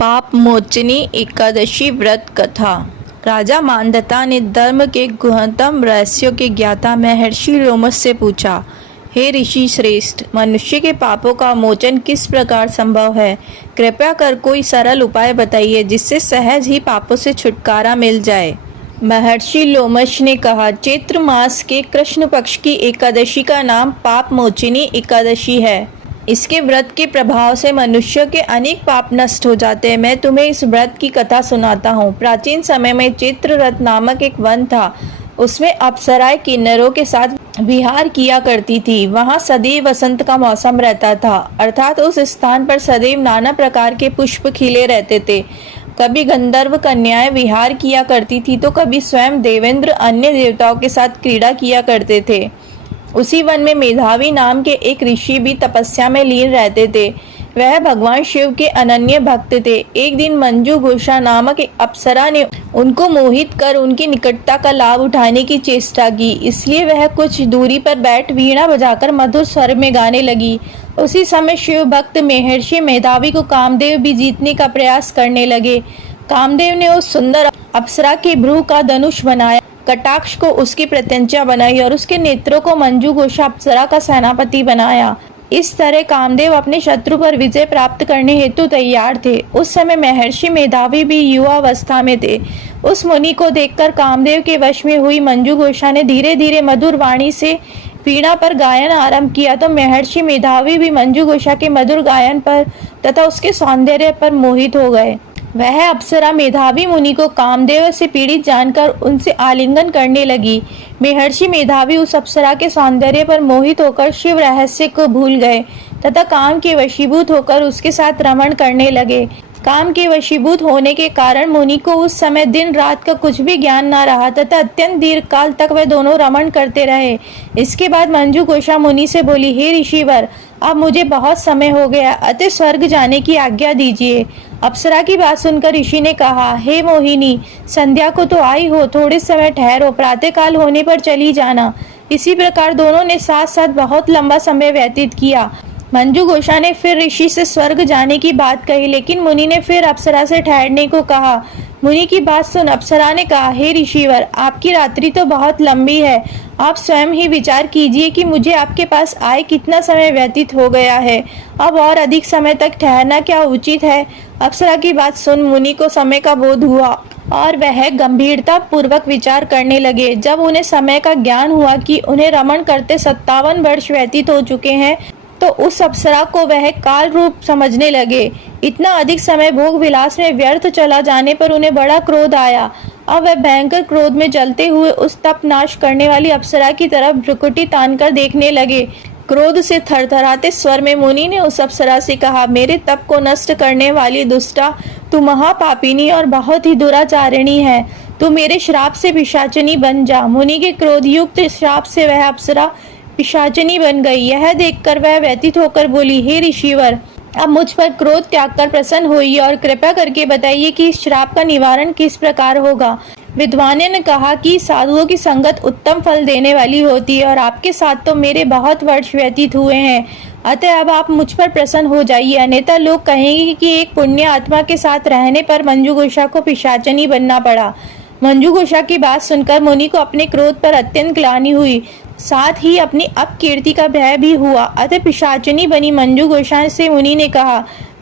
पाप मोचनी एकादशी व्रत कथा। राजा मांधाता ने धर्म के गुहनतम रहस्यों के ज्ञाता महर्षि लोमश से पूछा, हे ऋषि श्रेष्ठ, मनुष्य के पापों का मोचन किस प्रकार संभव है? कृपया कर कोई सरल उपाय बताइए जिससे सहज ही पापों से छुटकारा मिल जाए। महर्षि लोमश ने कहा, चैत्र मास के कृष्ण पक्ष की एकादशी का नाम पाप मोचिनी एकादशी है। इसके व्रत के प्रभाव से मनुष्य के अनेक पाप नष्ट हो जाते हैं। मैं तुम्हें इस व्रत की कथा सुनाता हूँ। प्राचीन समय में चित्ररथ नामक एक वन था। उसमें अप्सराएं किन्नरों के साथ विहार किया करती थी। वहाँ सदैव वसंत का मौसम रहता था, अर्थात उस स्थान पर सदैव नाना प्रकार के पुष्प खिले रहते थे। कभी गंधर्व कन्याएं विहार किया करती थी तो कभी स्वयं देवेंद्र अन्य देवताओं के साथ क्रीड़ा किया करते थे। उसी वन में मेधावी नाम के एक ऋषि भी तपस्या में लीन रहते थे। वह भगवान शिव के अनन्य भक्त थे। एक दिन मंजू घोषा नामक एक अप्सरा ने उनको मोहित कर उनकी निकटता का लाभ उठाने की चेष्टा की। इसलिए वह कुछ दूरी पर बैठ वीणा बजाकर मधुर स्वर में गाने लगी। उसी समय शिव भक्त महर्षि मेधावी को कामदेव भी जीतने का प्रयास करने लगे। कामदेव ने उस सुंदर अप्सरा के भ्रू का धनुष बनाया, कटाक्ष को उसकी प्रत्यंचा बनाई और उसके नेत्रों को मंजू घोषा अप्सरा का सेनापति बनाया। इस तरह कामदेव अपने शत्रु पर विजय प्राप्त करने हेतु तैयार थे। उस समय महर्षि मेधावी भी युवा अवस्था में थे। उस मुनि को देखकर कामदेव के वश में हुई मंजू घोषा ने धीरे धीरे मधुर वाणी से वीणा पर गायन आरंभ किया तो महर्षि मेधावी भी मंजू घोषा के मधुर गायन पर तथा उसके सौंदर्य पर मोहित हो गए। वह अप्सरा मेधावी मुनि को कामदेव से पीड़ित जानकर उनसे आलिंगन करने लगी। महर्षि मेधावी उस अप्सरा के सौंदर्य पर मोहित होकर शिव रहस्य को भूल गए तथा काम के वशीभूत होकर उसके साथ रमण करने लगे। काम के वशीभूत होने के कारण मुनि को उस समय दिन रात का कुछ भी ज्ञान न रहा तथा अत्यंत दीर्घ काल तक वह दोनों रमण करते रहे। इसके बाद मंजू घोषा मुनि से बोली, हे ऋषिवर, अब मुझे बहुत समय हो गया, अतः स्वर्ग जाने की आज्ञा दीजिए। अप्सरा की बात सुनकर ऋषि ने कहा, हे मोहिनी, संध्या को तो आई हो, थोड़े समय ठहरो, प्रातः काल होने पर चली जाना। इसी प्रकार दोनों ने साथ साथ बहुत लंबा समय व्यतीत किया। मंजू घोषा ने फिर ऋषि से स्वर्ग जाने की बात कही, लेकिन मुनि ने फिर अप्सरा से ठहरने को कहा। मुनि की बात सुन अप्सरा ने कहा, हे ऋषिवर, आपकी रात्रि तो बहुत लंबी है। आप स्वयं ही विचार कीजिए कि मुझे आपके पास आए कितना समय व्यतीत हो गया है। अब और अधिक समय तक ठहरना क्या उचित है? अप्सरा की बात सुन मुनि को समय का बोध हुआ और वह गंभीरता पूर्वक विचार करने लगे। जब उन्हें समय का ज्ञान हुआ कि उन्हें रमण करते 57 वर्ष व्यतीत हो चुके हैं तो उस अप्सरा को वह काल रूप समझने लगे। इतना अधिक समय भोग विलास में व्यर्थ चला जाने पर उन्हें बड़ा क्रोध आया। अब वह भयंकर क्रोध में जलते हुए उस तप नाश करने वाली अप्सरा की तरफ भ्रुकुटी तानकर देखने लगे। क्रोध से थरथराते स्वर में मुनि ने उस अप्सरा से कहा, मेरे तप को नष्ट करने वाली दुष्टा, तू महापापिनी और बहुत ही दुराचारिणी है। तू मेरे श्राप से पिशाचिनी बन जा। मुनि के क्रोध युक्त श्राप से वह अप्सरा पिशाचिनी बन गई। यह देखकर वह व्यतीत होकर बोली, हे ऋषिवर, अब मुझ पर क्रोध त्याग कर प्रसन्न होइए और कृपया करके बताइए कि इस श्राप का निवारण किस प्रकार होगा। विद्वानों ने कहा कि साधुओं की संगत उत्तम फल देने वाली होती है और आपके साथ तो मेरे बहुत वर्ष व्यतीत हुए हैं। अतः अब आप मुझ पर प्रसन्न हो जाइए, अन्यथा लोग कहेंगे कि एक पुण्य आत्मा के साथ रहने पर मंजू घोषा को पिशाचिनी बनना पड़ा। मंजू घोषा की बात सुनकर मुनि को अपने क्रोध पर अत्यंत ग्लानि हुई, साथ ही अपनी अपकीर्ति का भय भी हुआ। अतः पिशाचिनी बनी मंजू घोषा से मुनि ने कहा,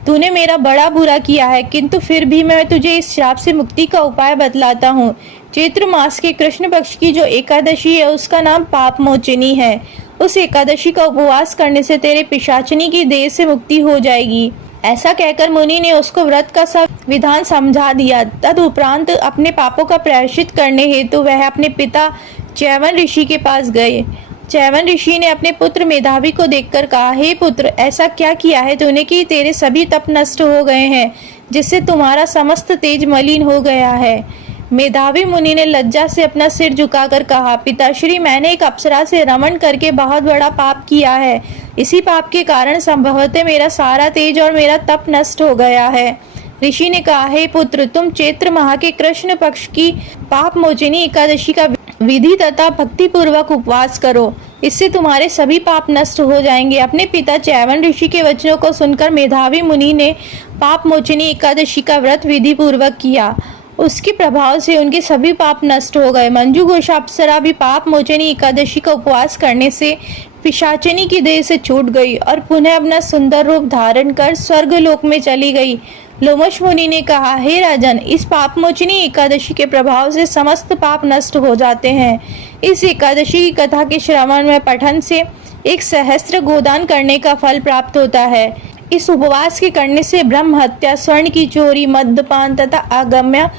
तूने मेरा बड़ा बुरा किया है, किंतु फिर भी मैं तुझे इस श्राप से मुक्ति का उपाय बतलाता हूँ। चैत्र मास के कृष्ण पक्ष की जो एकादशी है उसका नाम पाप मोचनी है। उस एकादशी का उपवास करने से तेरे पिशाचिनी की देह से मुक्ति हो जाएगी। ऐसा कहकर मुनि ने उसको व्रत का सब विधान समझा दिया। तदुपरांत अपने पापों का प्रायश्चित करने हेतु वह अपने पिता चैवन ऋषि के पास गए। चैवन ऋषि ने अपने पुत्र मेधावी को देखकर कहा, हे पुत्र, ऐसा क्या किया है तूने कि तेरे सभी तप नष्ट हो गए हैं, जिससे तुम्हारा समस्त तेज मलिन हो गया है। मेधावी मुनि ने लज्जा से अपना सिर झुकाकर कहा, पिताश्री, मैंने एक अप्सरा से रमण करके बहुत बड़ा पाप किया है। इसी पाप के कारण संभवतः मेरा सारा तेज और मेरा तप नष्ट हो गया है। ऋषि ने कहा, हे पुत्र, तुम चैत्र माह के कृष्ण पक्ष की पाप मोचनी एकादशी का विधि तथा भक्ति पूर्वक उपवास करो। इससे तुम्हारे सभी पाप नष्ट हो जाएंगे। अपने पिता चैवन ऋषि के वचनों को सुनकर मेधावी मुनि ने पाप मोचनी एकादशी का व्रत विधि पूर्वक किया। उसके प्रभाव से उनके सभी पाप नष्ट हो गए। मंजू घोष अप्सरा भी पाप मोचनी एकादशी का उपवास करने से पिशाचिनी की देह से छूट गई और पुनः अपना सुंदर रूप धारण कर स्वर्गलोक में चली गई। लोमश मुनि ने कहा, हे राजन, इस पाप मोचनी एकादशी के प्रभाव से समस्त पाप नष्ट हो जाते हैं। इस एकादशी की कथा के श्रवण में पठन से 1 सहस्त्र गोदान करने का फल प्राप्त होता है। इस उपवास के करने से ब्रह्म हत्या, स्वर्ण की चोरी, मद्यपान तथा अगम्य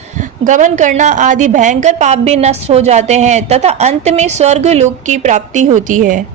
गमन करना आदि भयंकर पाप भी नष्ट हो जाते हैं तथा अंत में स्वर्ग लोक की प्राप्ति होती है।